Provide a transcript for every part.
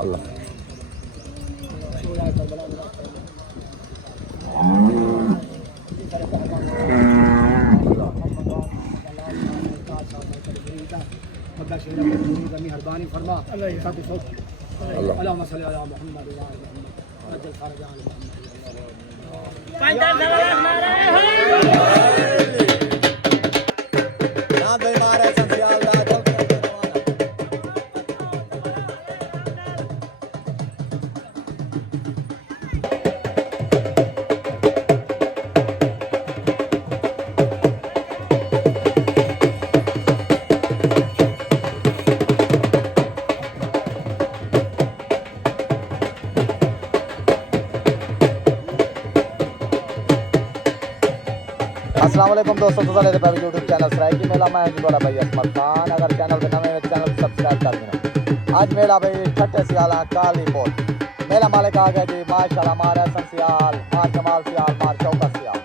अल्लाह मेहरबानी फरमा अल्लाहुम्मा सल्ली अला मुहम्मद व आले मुहम्मद अजल फरजा अल अस्सलाम वालेकुम दोस्तों, तो चले पे यूट्यूब चैनल सराइकी मेला मैं बड़ा भाई असमत खान। अगर चैनल पे नवे चैनल सब्सक्राइब कर देना। आज मेला भाई छठे सियाला काली पोल मेला मालिक आ गया जी माशाल्लाह। मार हसन सियाल, मार जमाल सियाल, मार चौका सियाल।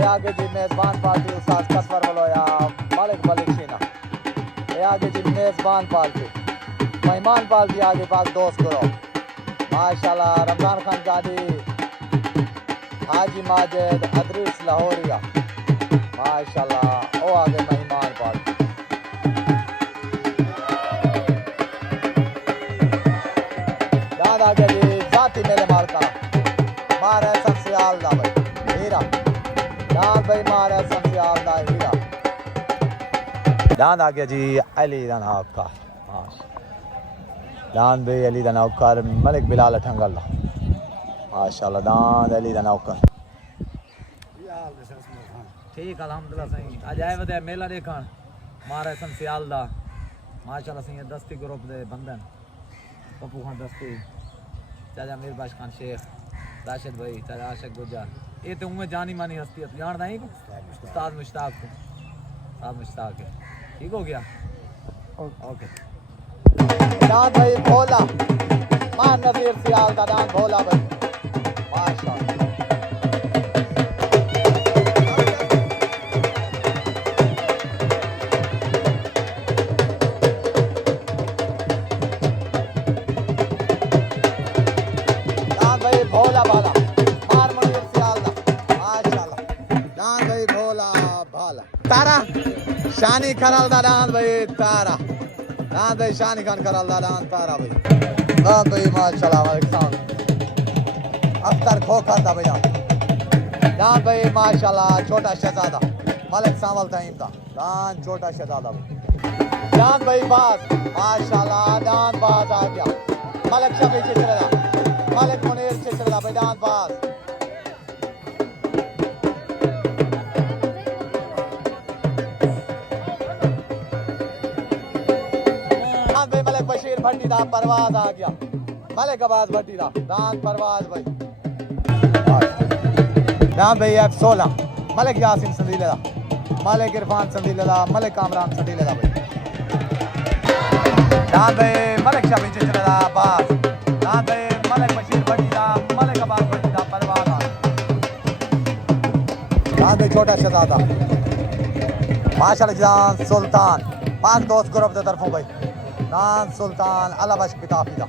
ये आगे जी मेज़बान पार्टी उस्ताद कसवर वलोया मालिक मलिक शीना। ये आगे जी मेज़बान पार्टी मेहमान पार्टी आगे पास दोस्त करो माशाल्लाह। रमजान खान गाड़ी हाजी माजिद अदरीस लाहौरिया माशाल्लाह। ओ आगे मेहमान पार्टी याद आ गया जी जाती मेरे मारका मार हसन सियाल दा भाई हीरा याद भाई मार हसन सियाल दा हीरा। याद आ गया जी अली दा नौका दान भाई अली दा नौकर मलिक बिलाल अठंगल माशाल्लाह। दान अली दा नौकर ठीक अल्हम्दुलिल्लाह सही। आज आए वदे मेला देखण मार हसन सियाल दा माशाल्लाह सही। दस्ती ग्रुप दे बंदन पप्पू खान दस्ती चाचा मीर बाश खान शेख राशिद भाई चाचा आशिक गुजर ये तो उम्र जानी मानी हस्ती है जान नहीं को उस्ताद मुश्ताक को उस्ताद मुश्ताक है। ठीक हो गया ओके। दान भाई भोला मान नज़ीर सियाल दा दान भोला भाई माशाल्लाह। दान भाई भोला भाला मार मुनीर सियाल दा माशाल्लाह। दान भाई भोला भाला तारा शानी खरल दा दान भाई तारा दान भाई शानी खान खरल दा दान तारा भाई दान भाई माशाल्लाह। वालेकुम सलाम अख्तर खोखर दा भैया दान भाई माशाल्लाह। छोटा शहजादा मलिक सावल तईम दा दान छोटा शहजादा भाई दान भाई बाज माशाल्लाह। दान बाज आ गया मलिक शफी चिचरा मलिक मुनीर चिचरा भाई दान बाज मलिक बशीर भट्टी दा परवाज आ गया मलिक अब्बास भट्टी दा दान परवाज भाई दान भाई F16 मलिक यासिन संदीले दा मलिक इरफान संदीले दा मलिक कामरान संदीले दा भाई दान भाई मलिक शफी चिचरा दा अब्बास दान भाई मलिक बशीर भट्टी दा मलिक अब्बास भट्टी दा परवाज आ दान भाई छोटा शहजादा माशाल्लाह। जान सुल्तान पाक दोस्त ग्रुप दे तरफों भाई दान सुल्तान अलाबश पिताफी दा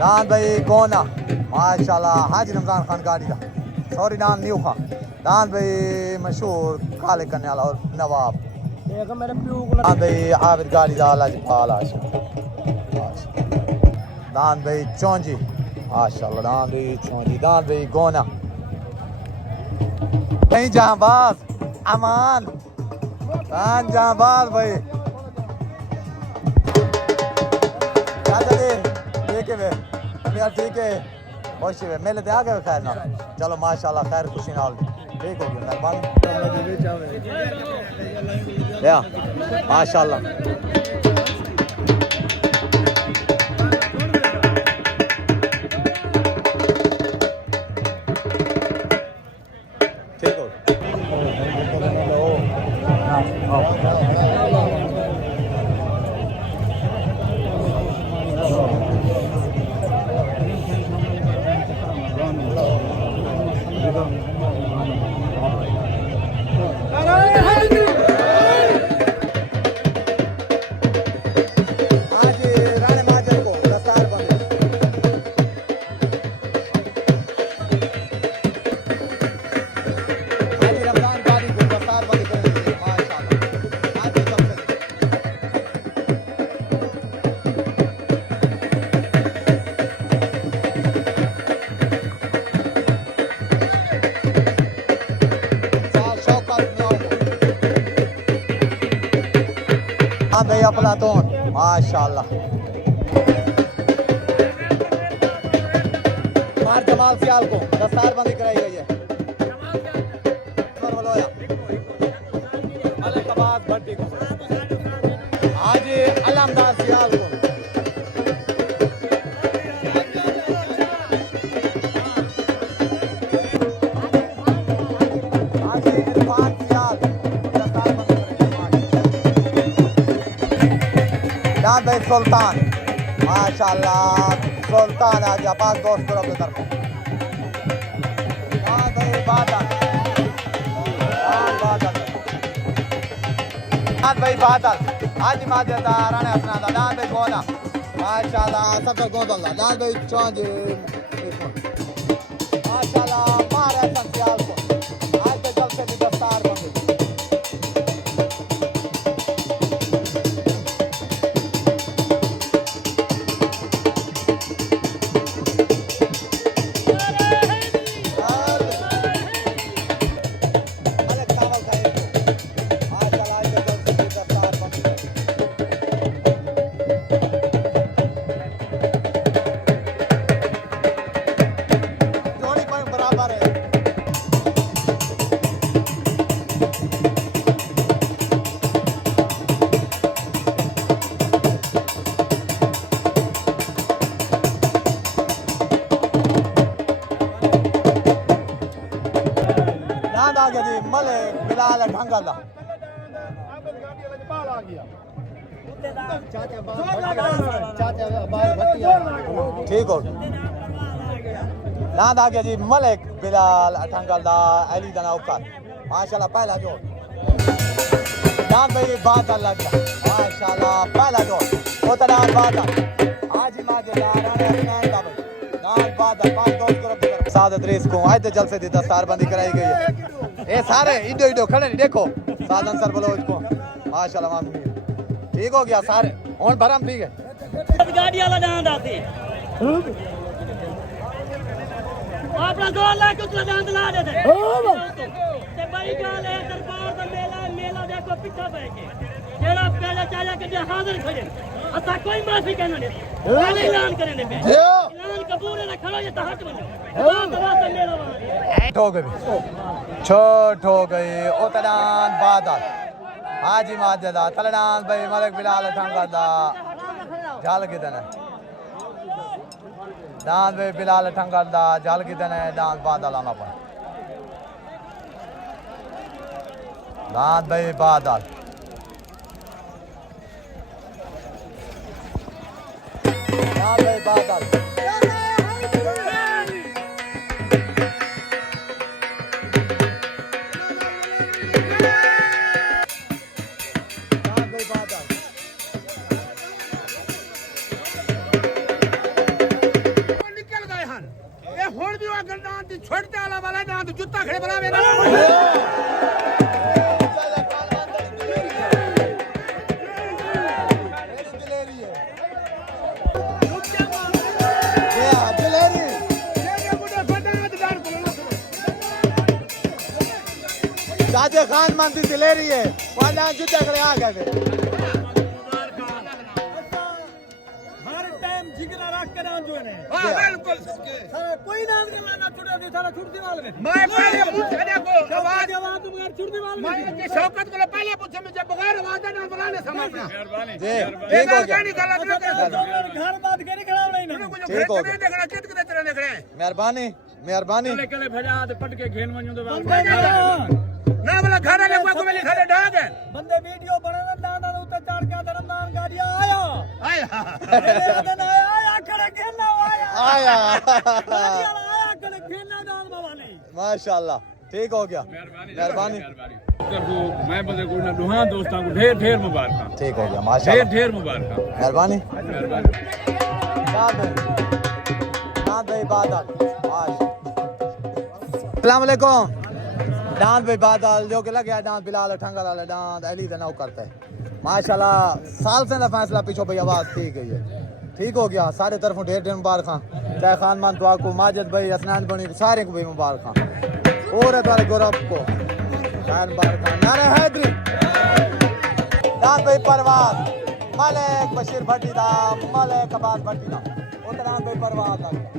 दान भाई गोना माशाल्लाह। हाजी रमजान खान गाड़ी दा सॉरी दान न्यू खान दान भाई मशहूर काले करने वाला और नवाब दान भाई आबिद गाड़ी दा लाजपाल दान भाई चौंजी माशाल्लाह। दान भाई चौंजी दान भाई गोना कहीं जहांबाज अमान दान जहांबाज भाई ठीक है यार ठीक है खुश है मेले ते आ गए खैर ना चलो माशाल्लाह खैर खुशी नाल ठीक हो गया मेहरबानी या माशाल्लाह। अफलातून माशाल्लाह। मार जमाल सियाल को दस्तार बंदी कराई गई है। मलिक अब्बास भट्टी को हाजी अलमदार सियाल को हाजी इरफान सियाल दस्तार बंदी कराई। दाद भाई सुल्तान माशाल्लाह सुल्तान आ गया पास दोस्त को अपने तरफ। दाद भाई बादल दाद भाई बादल हाजी माजदा राणे हसनादा दाद भाई गोना माशाल्लाह सफर गोदल्ला दाद भाई चौंज माशाल्लाह मारे संसियाल को आज के जल से भी दस्तार बंदी। मलिक बिलाल ढंगला ठीक हो नाद आ गया जी मलिक बिलाल ढंगला अली दना उकर माशाल्लाह पहला जोड़ नाद भाई बात लग गया माशाल्लाह पहला जोड़ उतरान बात आज ही माजदा राणे हसनैन दा भाई नाद बात पांच दोस्त तरफ सादत रेस को आज ते जलसे दी दस्तार बंदी कराई गई है। ये सारे इडो इडो खड़े नहीं देखो साधन सर बलोच को माशाल्लाह मामूली ठीक हो गया सारे और भरम ठीक है गाड़ी वाला डांड आती अपना 2 लाख उतना डांड ला देते ते बड़ी गाल है दरबार दा मेला देखो पिछा पै के जेड़ा पहले चाचा के हाजिर खड़े असा कोई माफी कहना नहीं ऐलान करने पे ऐलान कबूल है खड़ो ये हट बनो हो गई छोट हो गई उतरान बादल हाजी माजदा तलडान भाई मलिक बिलाल ठंगदा जाल किदन दान भाई बिलाल ठंगदा जाल किदन दान बादल आना पर दान भाई बादल दान भाई बादल छोड़ते वाला ना तो जूता खड़े बनावे ना राजे खान मानती दिलेरी है वरना जूता खड़े आ गए हर टाइम जिगरा रख के नाम जो है हां बिल्कुल कोई नाम नहीं लाना छुड़ा दे सारा छुड़ती वाल में मैं पहले पूछने को आवाज तुम यार छुड़ती वाल में मैं शौकत को पहले पूछे मुझे बगैर आवाज ना बुलाने समझना मेहरबानी जी ठीक हो गया गलत ना घर बात करे खड़ा नहीं ना ठीक हो गया देखना कित कित तरह देख रहे हैं मेहरबानी मेहरबानी कले भजा दे पट के घेन वणो दे ना बोला घर वाले को मिली खड़े ढाग बंदे वीडियो बनाना दादा उते चढ़ के धर्मदान गाड़िया आया आया खड़े खेलना आया खड़े खेलना दान वाले माशाल्लाह ठीक हो गया मेहरबानी मैं बंदे को ना दुहा दोस्तां को ढेर ढेर मुबारक ठीक हो गया माशाल्लाह ढेर ढेर मुबारक मेहरबानी भाई बादल अस्सलाम वालेकुम डांस भाई बादल जो कि लग गया डांस बिलाल ठंगल वाला डांस अली दनाव करता है माशाल्लाह साल से ना फैसला पीछो भाई आवाज ठीक गई है ठीक हो गया सारे तरफों ढेर ढेर मुबारक चाहे खान मान तो को माजिद भाई हसनैन बनी सारे को भाई मुबारक पूरे तारे गौरव को मुबारक नारे हैदरी डांस भाई परवाज मलिक बशीर भट्टी दा मलिक अब्बास भट्टी दा उतना भाई परवाज लग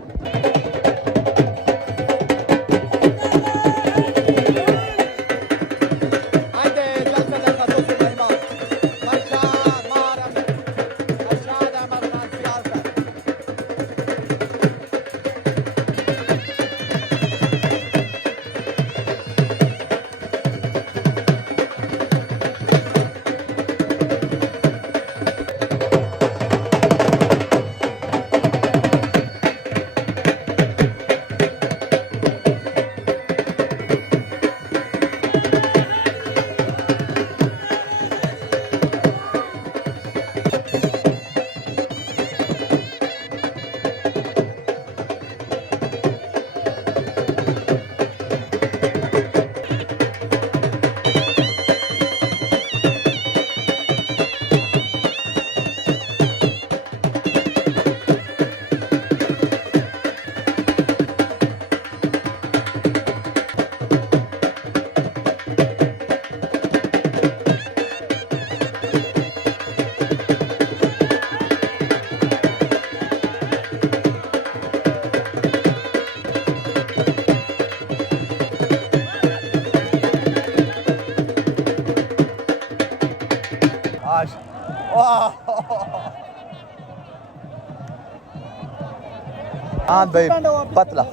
दांत भाई पतला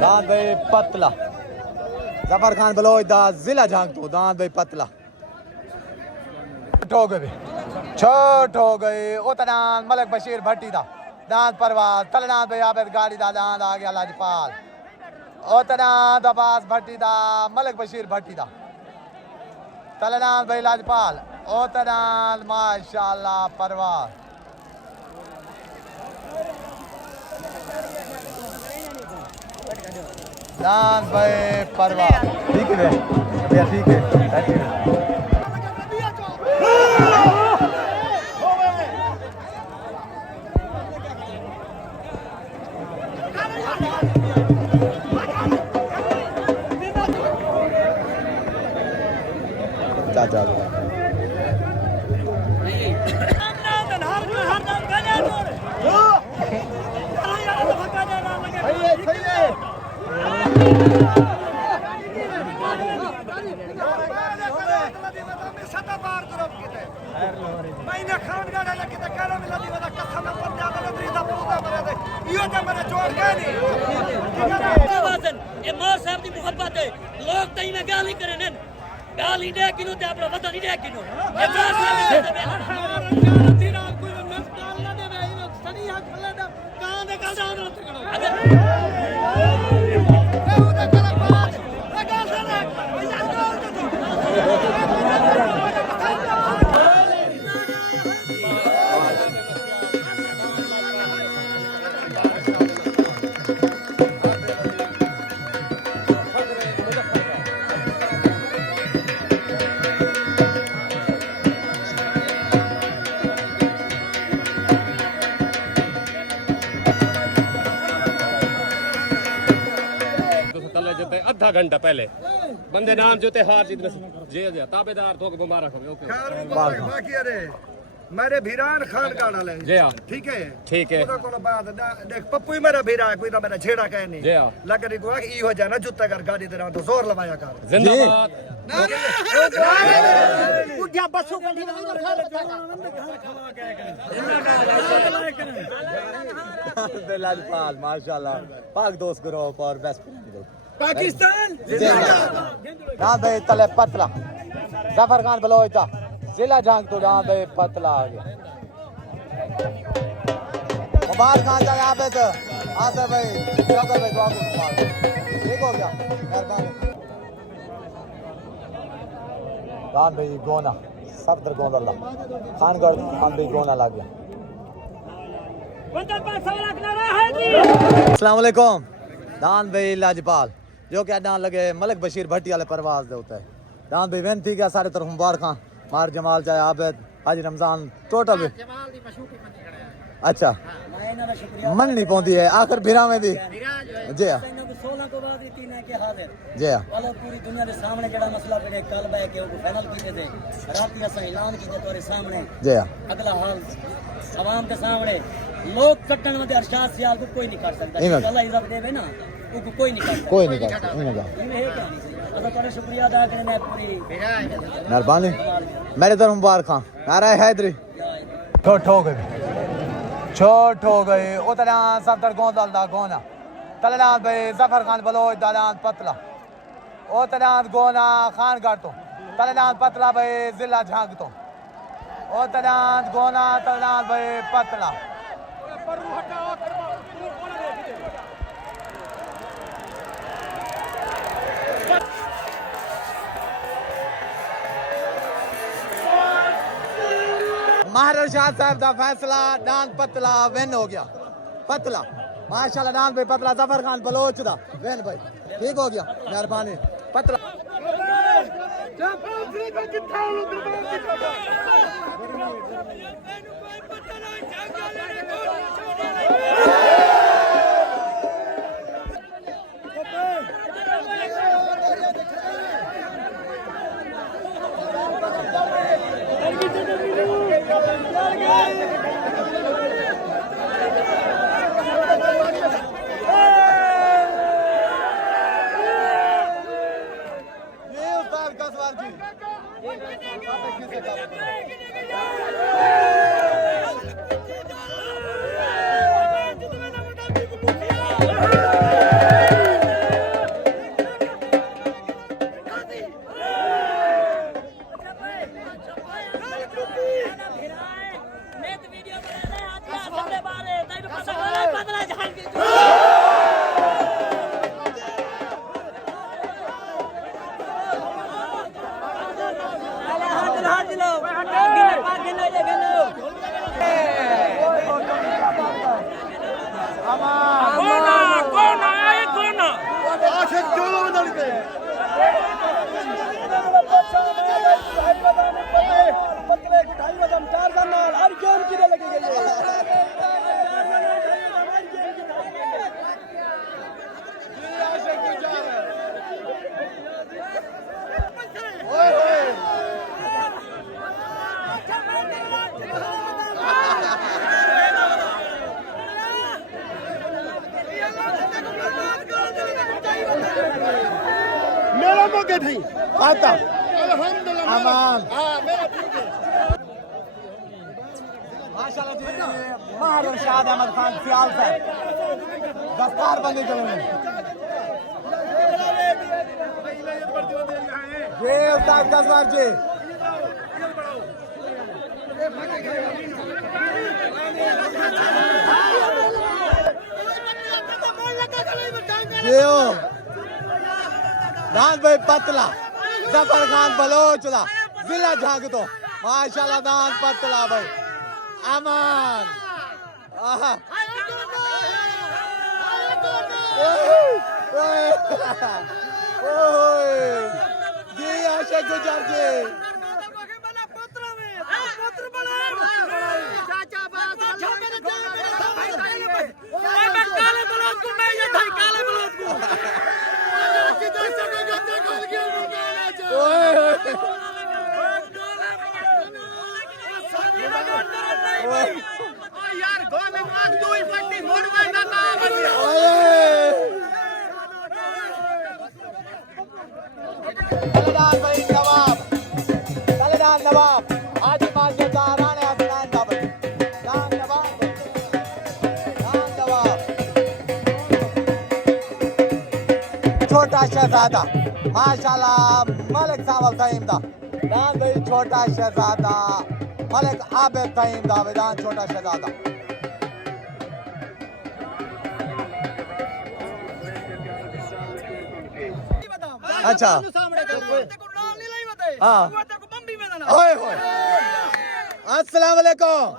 दांत भाई पतला जफर खान बलोच दा जिला झांग तो दांत भाई पतला हो गए छोट हो गए उतना मलिक बशीर भट्टी दा दांत परवाज तलनाथ भाई आबद गाड़ी दा दांत आ गया लाजपाल उतना अब्बास भट्टी दा मलिक बशीर भट्टी दा तलनाथ भाई लाजपाल उतना माशाल्लाह परवाज दान भाई परवाह ठीक है भैया ठीक है चाचा लोग तई में गाली करे गाली दे किनो ते अपना वतन ही दे किनो आधा घंटा पहले बंदे नाम जो हार जीत में जे ताबेदार तो मुबारक हो ओके बाकी अरे मेरे भीरान खान का डाले जी हां ठीक है ओदा कोन बात देख पप्पू ही मेरा भीरा है कोई ना मेरा छेड़ा कहे नहीं जी हां लकड़ी को ई हो जाए ना जुत्ता कर गाड़ी दे रहा तो जोर लगाया कर जिंदाबाद उठा बसो गंदी लाजपाल माशाल्लाह पाक दोस्त ग्रुप और बेस्ट पाकिस्तान दांत भाई तले पतला जफर खान बलोच दा जिला झांग तो दांत भाई पतला आ गया मुबारक खान जा यहाँ पे तो आसिफ भाई जोकर भाई दुआ को ठीक हो गया मेहरबानी दांत भाई गोना सफदर गोंदल्ला खानगढ़ खान भाई गोना लग गया अस्सलाम वालेकुम दान भाई लाजपाल जो क्या दान लगे मलिक बशीर भट्टी वाले परवाज दे होता है दान भाई वेन थी क्या सारे तरफ मुबारक मार जमाल चाहे आबिद हाजी रमजान टोटल अच्छा मन नहीं पहुंची है आखिर भिरा में दी जी हाजिर जी हाँ वालो पूरी दुनिया के सामने जेड़ा मसला पे कल बह के वो फाइनल कीते थे राती अस ऐलान कीते तुम्हारे सामने जी हाँ अगला हाल आवाम के सामने लोग कट्टन में अरशाद सियाल को कोई नहीं कर सकता अल्लाह इज्जत देवे ना वो कोई नहीं कर सकता कोई नहीं कर सकता इनमें है क्या नहीं अगर तुम्हारा शुक्रिया अदा करना है पूरी मेहरबानी मेरे तरफ मुबारक खां नारा हैदरी छोट हो गए छोट हो गए उतना सफदर गोंदल दा गोना तलनाद भाई जफर खान बलोच दालान पतला उतना गोना खान घाट तो तलनाद पतला भाई जिला झांग तो उतना गोना तलनाद भाई पतला महाराज शाह साहब का फैसला डांस पतला विन हो गया पतला माशाल्लाह डांस भाई पतला जफर खान बलोच दा विन भाई ठीक हो गया मेहरबानी पतला मेरा मौके नहीं आता अल्हम्दुलिल्लाह अमान हां मेरा ठीक है माशाल्लाह जी महाराज शाह अहमद खान सियाल साहब दस्तार बंदी करेंगे ये उस्ताद कसवार जी जियो दान भाई पतला जफर खान बलोचला जिला झांग तो माशाल्लाह दान पतला भाई अमान आहा जी आशा गुजर जी यार गोल मार दो ही पट्टी मोड़वा ना तलेदान भाई नवाब तलेदान नवाब हाजी माजिदार राणे हसनैन का भाई दान नवाब छोटा शहजादा माशाल्लाह मलिक साहब तईम दा दान भाई छोटा शहजादा मलिक आबिद तईम दा दान छोटा शहजादा अच्छा हाँ ओए होए अस्सलाम वालेकुम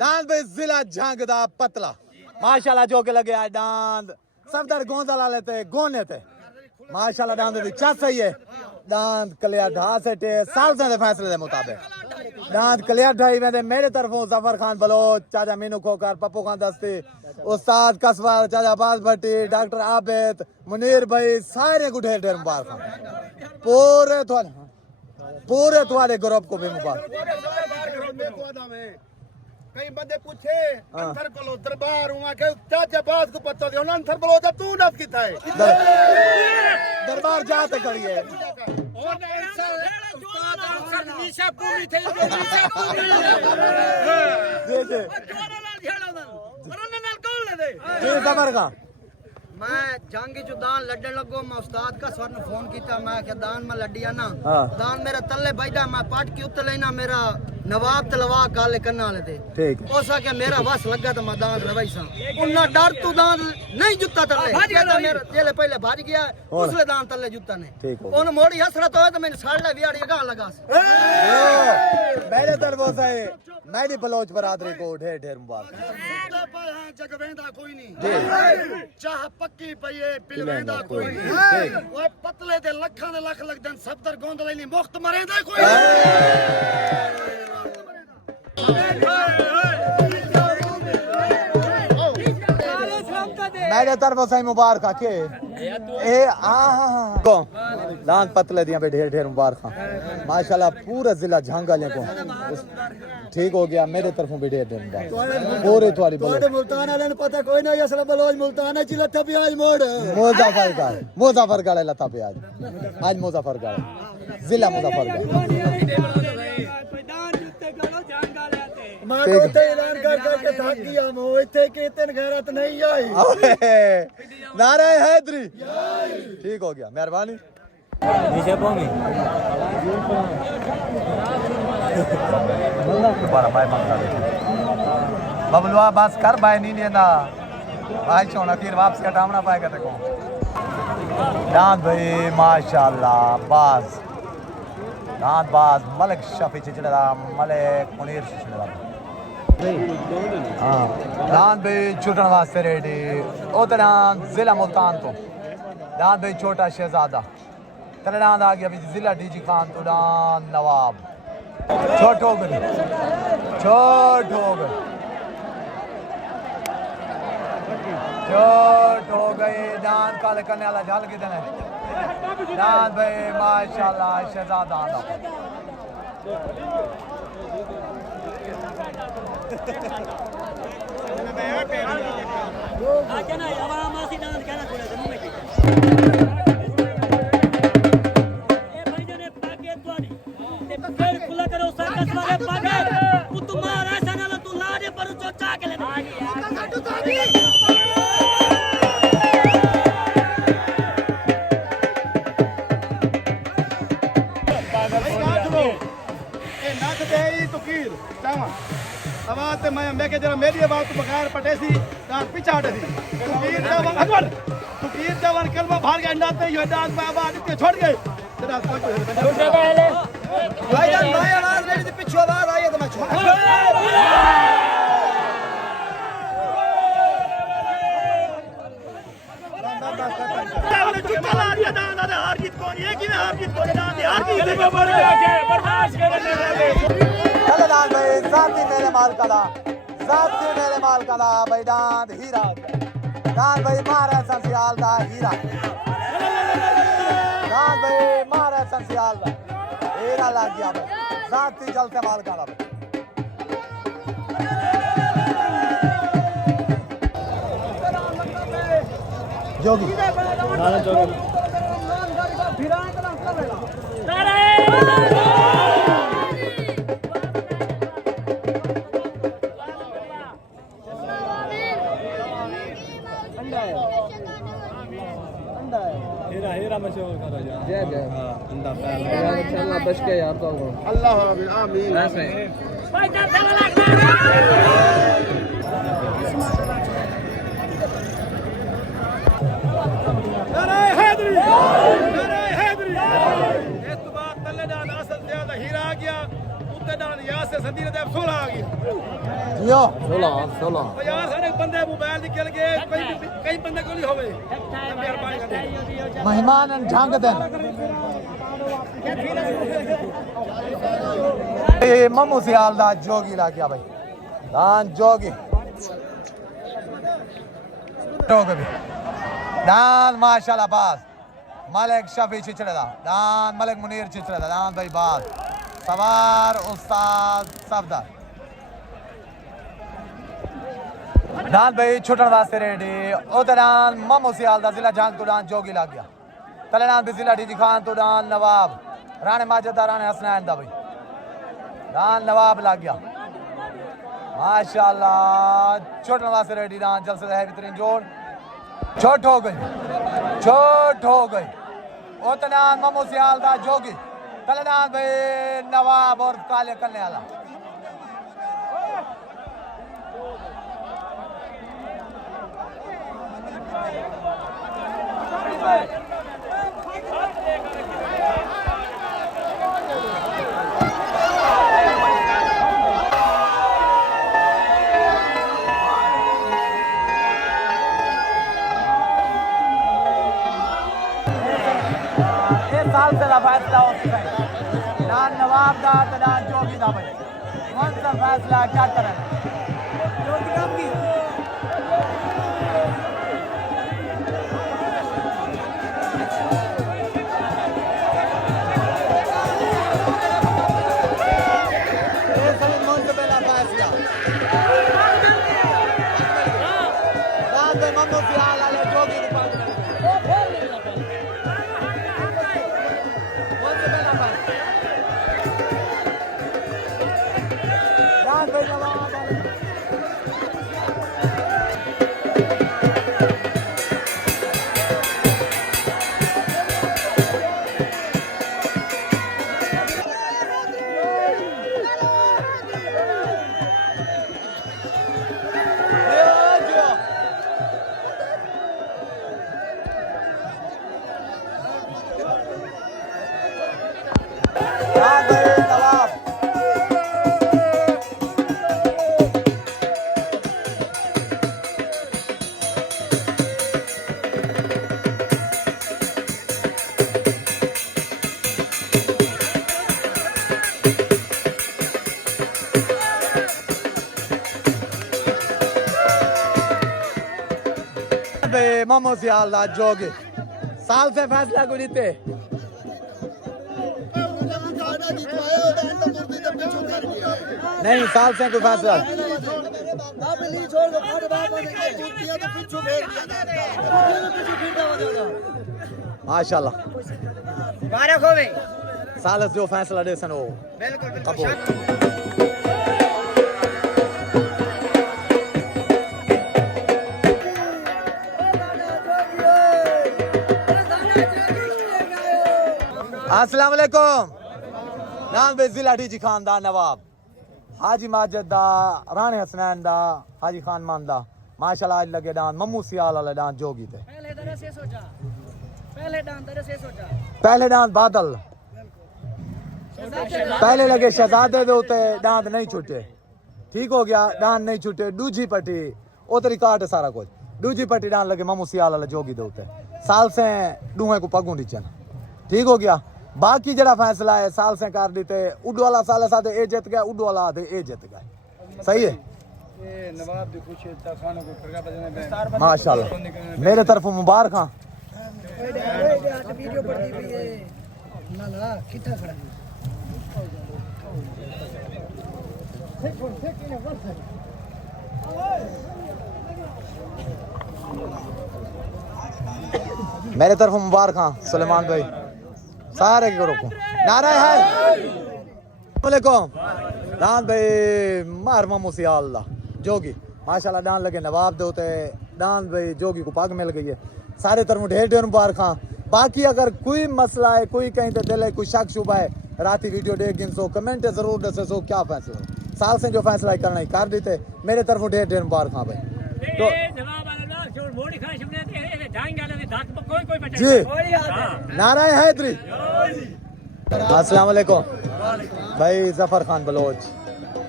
दांद भाई जिला झांगदा पतला माशाल्लाह जो के लगे आज दांद सफदर गोंदल वाले थे गोने थे माशाल्लाह दांद दी चा सही है दांद कलिया ढा से टे साल से फैसले के मुताबिक दांत कलिया ढाई में मेरे तरफों जफर खान बलोच चाचा मीनू खोकर पप्पू खान दस्ती उस्ताद कसवा चाचा अब्बास भट्टी डॉक्टर आबिद मुनीर भाई सारे को ढेर ढेर मुबारक पूरे तुम्हारे ग्रुप को भी मुबारक। कई बंदे पूछे अंतर बोलो दरबार हुआ के चाचा बात को पता दे अंतर बोलो तो तू नफ किथा है दरबार जाते करिए और उस्ताद निशा पूरी थी जी खबर का मैं जंगी जो दान लड्डन लगो मैं उस्ताद का स्वर्ण फोन किया मैं क्या दान में लड्डिया ना दान मेरा तल्ले बैठा मैं पाट की उत्तर लेना मेरा नवाब तलवा काले करना वाले थे ठीक ओसा के मेरा बस लगा तो मैं दान रवाई सा उन्ना डर तू दान नहीं जुत्ता तल्ले कहता मेरा जेले पहले भाज गया उसले दान तल्ले जुत्ता ने उन मोड़ी हसरत होए तो मैंने साड़ ले बियाड़ी गा लगा मेरे तरफ से मेरी बलोच बरादरी को ढेर ढेर मुबारक। जगवेंदा कोई नहीं जी चाह पक्की पईए पिलवेंदा कोई नहीं ओए पतले दे लखां दे लख लगदन सब्दर गोंदले नहीं मुफ्त मरेंदा कोई मेरे तरफ से मुबारक के ए को दान पतले दिया पे ढेर ढेर मुबारक माशाल्लाह पूरा जिला झांगाले को ठीक हो गया मेरे तरफों भी ढेर ढेर मुबारक पूरे तुम्हारी तोड़े मुल्तान वाले ने पता कोई नहीं असला बलोच मुल्तान है चिल्ला तभी आज मोड़ मुजफ्फर का लता पे आज मुजफ्फर का जिला मुजफ्फर का मैं तो ऐलान कर करके थक गया मो इथे के इतने गैरत नहीं आई नारे हैदरी ठीक हो गया मेहरबानी बबलुआ बस कर भाई नहीं लेना भाई छोना फिर वापस का टामना पाएगा तेको दांत भाई माशाल्लाह बाज दांत बाज मलिक शफी चिचड़ा मलिक मुनीर चिचड़ा हाँ दांत भाई छुटन वास्ते रेडी उधर जिला मुल्तान तो दांत भाई छोटा शहजादा तेरे दांत आ गया जिला डीजी खान तो दांत नवाब छोट हो गई छोट हो गई दांत काले करने वाला झाल की देने दांत भाई माशाल्लाह शहजादा आंदा ना आवाम आसी दांत कहना थोड़े से मुंह में ए भाई ने पाके तोड़ी ते फिर खुला करो सर्कस वाले पाके तू तुम्हारा ऐसा ना तू लाडे पर चोचा के ले आवाज ते मैं के जरा मेरी आवाज तो बगैर पटेसी दांत पीछा हटे थी तुकीर जवान अकबर तुकीर जवान कलमा भार के अंडाते ये दांत में आवाज इतने छोड़ गए तेरा छोटे पहले भाईजान भाई आवाज मेरी थी पीछे आवाज आई तो मैं छोड़ चला दिया दांत हार जीत कौन है कि हार जीत कौन दांत हार जीत में बढ़ जाके बर्दाश्त करने वाले चलो दांत भाई साथी मेरे माल का भाई दांत हीरा दांत भाई मारे संसियाल दा हीरा दांत भाई मारे संसियाल दा हीरा लग गया भाई साथी चलते माल का भाई जोगी हीरा मशहूर करो यार जय जय अंडा पैर इंशाल्लाह बच के यार तो अल्लाह आमीन ऐसे भाई जाते वाला नारे हैदरी इस तो बाद तल्ले दान असल ज्यादा हीरा आ गया उत्ते दान यासर सदीर दे 16 आ गया जियो 16 यार सारे बंदे मोबाइल निकल गए कई बंदे को नहीं होवे मेहरबानी कर मेहमान ढंग देन ए ममू सियाल दा जोगी ला गया भाई दान जोगी दान माशाल्लाह बास मलिक शफी चिचड़ेदा दान मलिक मुनीर चिचड़ेदा दान भाई बास सवार उस्ताद सफदर दान भाई छुटन वास्ते रेडी उधर दान ममो सियाल दा जिला जंग तो दान जोगी लग गया तले दान बिजिला डी खान तो दान नवाब राणे माजिद दा राणे हसनैन दा भाई दान नवाब लग गया माशाल्लाह छुटन वास्ते रेडी दान जलसे है बेहतरीन जोड़ चोट हो गई उतना ममो सियाल दा जोगी तलेनान भाई नवाब और काले करने वाला साल से फैसला हो चुका है नान नवाब दा तो नान जोगी दा भाई कौन सा फैसला क्या करें जोगी कब की ये सभी कौन सा पहला फैसला नान भाई मम्मू सियाल वाले जोगी को पास ममो सियाल दा जोगी साल से फैसला को जीते नहीं साल से कोई फैसला माशाल्लाह साल जो फैसला दे सन वो बिल्कुल अस्सलाम वालेकुम नाम बेजिला डी खानदान नवाब हाजी माजिद दा राणे हसनैन दा हाजी खान मान दा माशाल्लाह आज लगे डांस मम्मू सियाल वाला डांस जोगी थे पहले डांस बादल पहले लगे शहजादे दे उते डांस नहीं छुटे ठीक हो गया डांस नहीं छुटे दूजी पट्टी उतरी काट सारा कुछ दूजी पट्टी डांस लगे मम्मू सियाल वाला जोगी दे उते साल से डूहे को पगू नीचन ठीक हो गया बाकी जरा फैसला है साल से कर देते उड वाला साल साथ ए जीत गया उड वाला आधे ए जीत गए सही है नवाब दी खुशी खानों को करगा बजने माशाल्लाह मेरे तरफ मुबारक हां वीडियो पड़ती भी है ना ना कितना खड़ा मेरे तरफ मुबारक हां सुलेमान भाई सारे को रोको नारा है वालेकुम दान भाई मार ममो सियाल दा जोगी माशाल्लाह डांस लगे नवाब दे उते डांस भाई जोगी को पग मिल गई है सारे तरफ ढेर ढेर मुबारक हां बाकी अगर कोई मसला है कोई कहीं तो दिल है कोई शक शुबा है राती वीडियो देख गिन सो कमेंट जरूर दसे सो क्या फैसला साल से जो फैसला करना ही कर देते मेरे तरफ ढेर ढेर मुबारक हां भाई तो जी नाराय हैदरी अस्सलाम वालेकुम भाई जफर खान बलोच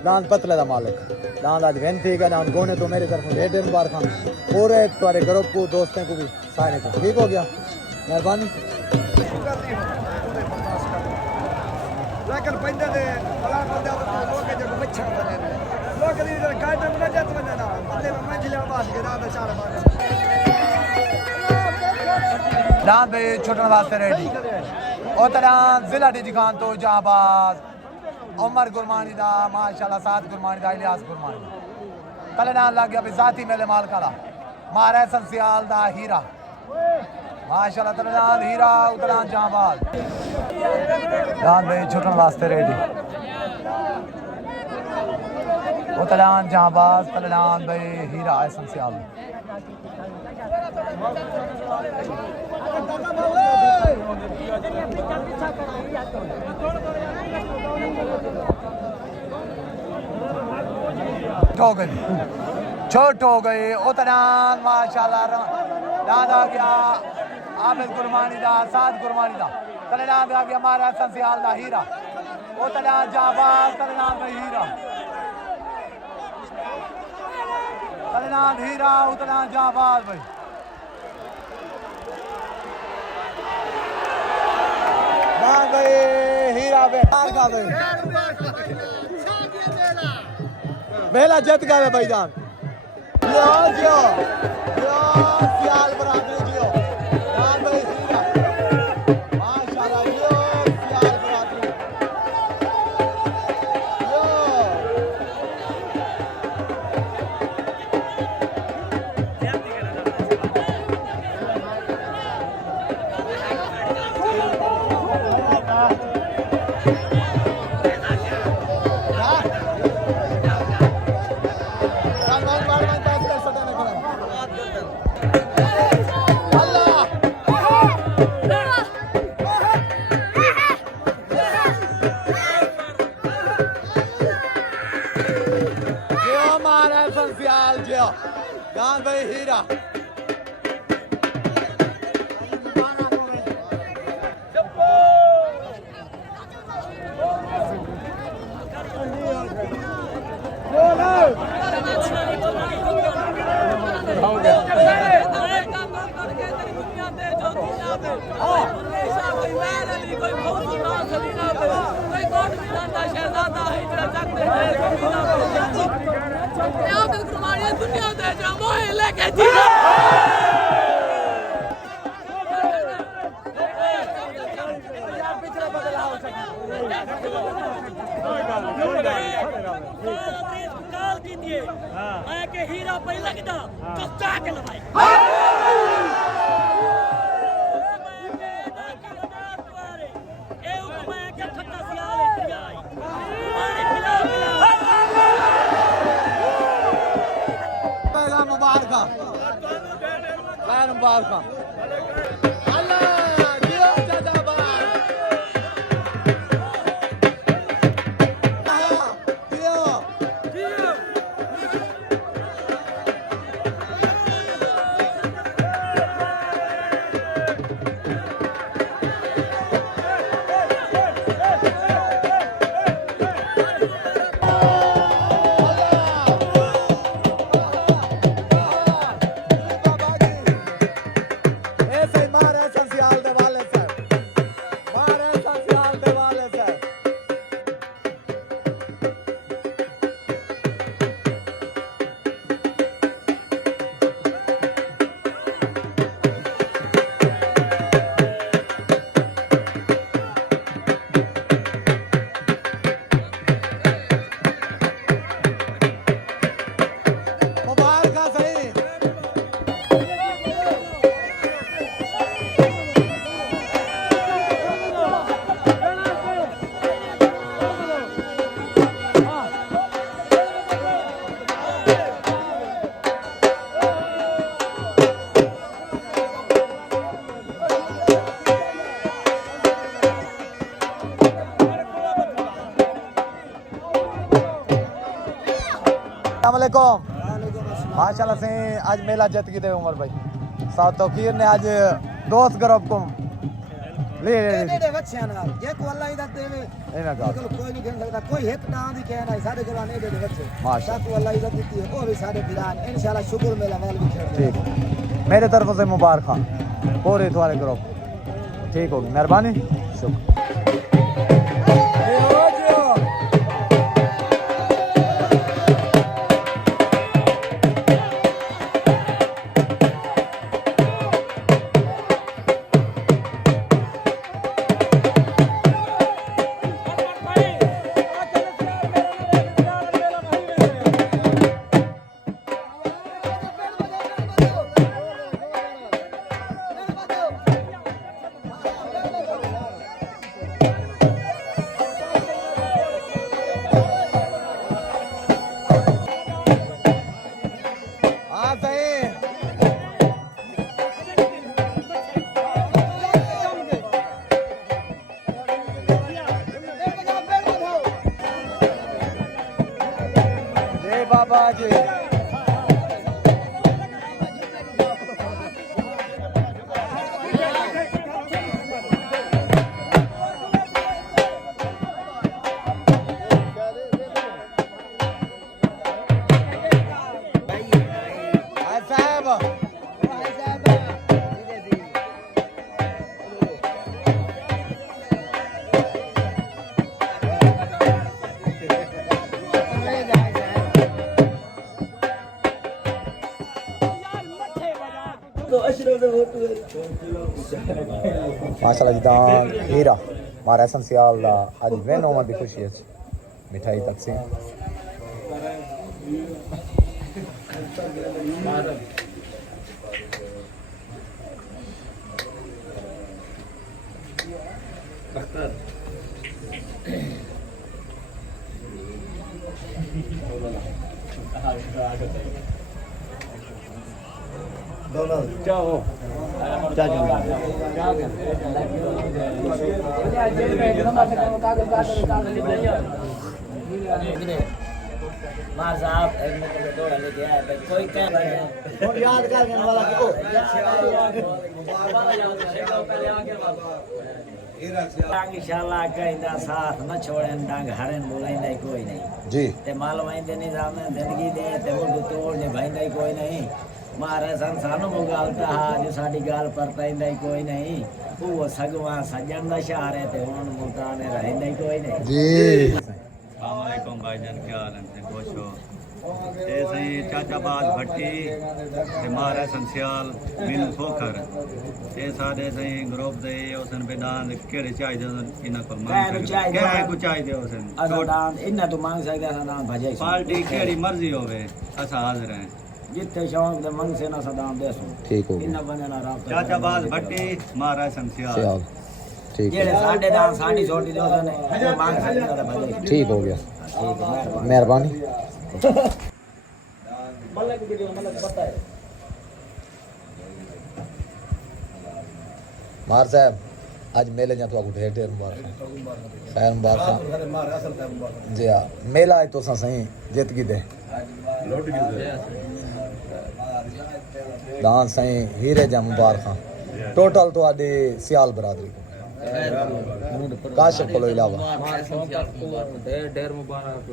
दान पतले दा मालिक दान आज वेन थी का दान गोने तो मेरे तरफ ढेर ढेर मुबारक खान पूरे तुम्हारे ग्रुप को दोस्तों को भी सारे को ठीक हो गया मेहरबानी लेकिन बंदे दे भला बंदे लोग के जो बच्चा बने लोग दी गाय में न जात बने ना बंदे में मंजिल आवाज के दादा चार बार दान भाई छुटन वास्ते रेडी उतना जिला डी खान तो जहाबाज उमर गुरमानी दा माशाल्लाह साथ गुरमानी दा इलियास गुरमानी तले नाम लग गया जाती मेले माल काला मारे संसियाल दा हीरा माशाल्लाह तले नाम हीरा उतना जहाबाज दान भाई छुटन वास्ते रेडी उतना जहाबाज तले नाम भाई हीरा संसियाल छोट हो गए उतना माशाल्लाह दाद आ गया आबिद गुरमानी दा साद गुरमानी दा तले नाम आ गया हमारा संसियाल दा हीरा उतना जाबाज तले नाम दा हीरा तले नाम हीरा उतना जाबाज भाई भाई हीरा भाई मेला जीत गए भाईजान जियो जियो जियो सियाल बरादरी जियो यार भाई हीरा माशाल्लाह जियो सियाल बरादरी गान भाई हीरा दुनिया दे जो मोहे लेके जी काल की दिए मैं के हीरा पे लगदा कच्चा के लवाई मुबारक माशाल्लाह से आज मेला जीत गए उमर भाई साथ तौकीर ने आज दोस्त ग्रुप को ले दे बच्चे ना ये को अल्लाह इधर देवे ए ना गा कोई नहीं कह सकता कोई एक नाम भी कहना है सारे जवान नहीं दे बच्चे माशाल्लाह को अल्लाह इधर देती है वो भी सारे फिरान इंशाल्लाह शुक्र मेला वाल भी खेल ठीक मेरे तरफ से मुबारक पूरे तुम्हारे ग्रुप ठीक होगी मेहरबानी शुक्र शाबाश माशाल्लाह जिदान हीरा मारा एसेंशियल दा आज विन होने की खुशी है मिठाई तकसीम मार साहब एक मिनट में दौड़ा लेके आया कोई क्या याद करने वाला क्यों इंशाल्लाह कहता साथ न छोड़े डांग हरन बोलेंदा कोई नहीं जी ते माल वाइंदे निजाम जिंदगी दे ते मुंड तोड़ ने भाईंदा कोई नहीं मारे संसानो मुगालता हा जो साडी गाल पर पैंदा कोई नहीं वो सगवा सजन दा शहर है ते हुन मुताने रहंदा कोई नहीं जी अस्सलाम वालेकुम भाईजान क्या हाल है गोशो ये सही चाचाबाद भट्टी ते मारे संसियाल मीनू खोखर ये साडे सही ग्रुप दे ओसन बेदान केड़े चाहिदे इना को मांग के को चाहिदे ओसन अदान इना तो मांग सकदा ना भजे पार्टी केड़ी मर्जी होवे असा हाजिर हैं जिथे शौक दे मंग से ना सदाम देसो ठीक हो इना बने ना रात चाचाबाद भट्टी मारा संसियाल ठीक जेड़े साडे दान साडी छोटी दोसन जो मांग सकदा ना भजे ठीक हो गया मेहरबानी मलक वीडियो मलक पता है मार साहब आज मेले जा तो आपको ढेर ढेर मुबारक खैर मुबारक जी हाँ मेला है तो सही जीत की दे दान सही हीरे जा मुबारक टोटल तो आदि सियाल बरादरी को काशिफ को इलावा ढेर ढेर मुबारक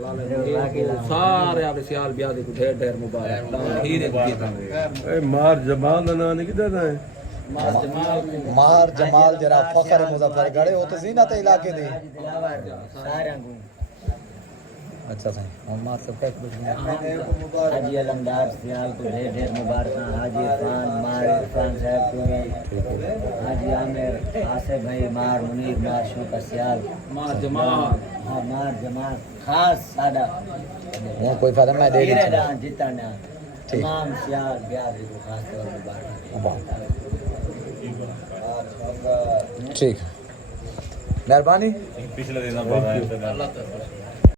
सारे आप सियाल ब्याह दी ढेर ढेर मुबारक हीरे दी मार जमाल ना नहीं किधर है मार जमाल जरा फखर मुजफ्फर गड़े हो तो जीनत इलाके दी अच्छा सही मोहम्मद सब का हाजी अलमदार सियाल को ढेर ढेर मुबारक हाजी इरफान मार इरफान साहब को भी हाजी आमिर आसिफ भाई मार मुनीर मार शोका सियाल मार जमाल हाँ मार जमाल खास सादा वो कोई फायदा मैं दे दी जितना तमाम सियाल ब्याह को खास तौर पर मुबारक ठीक मेहरबानी पिछले दिन बाद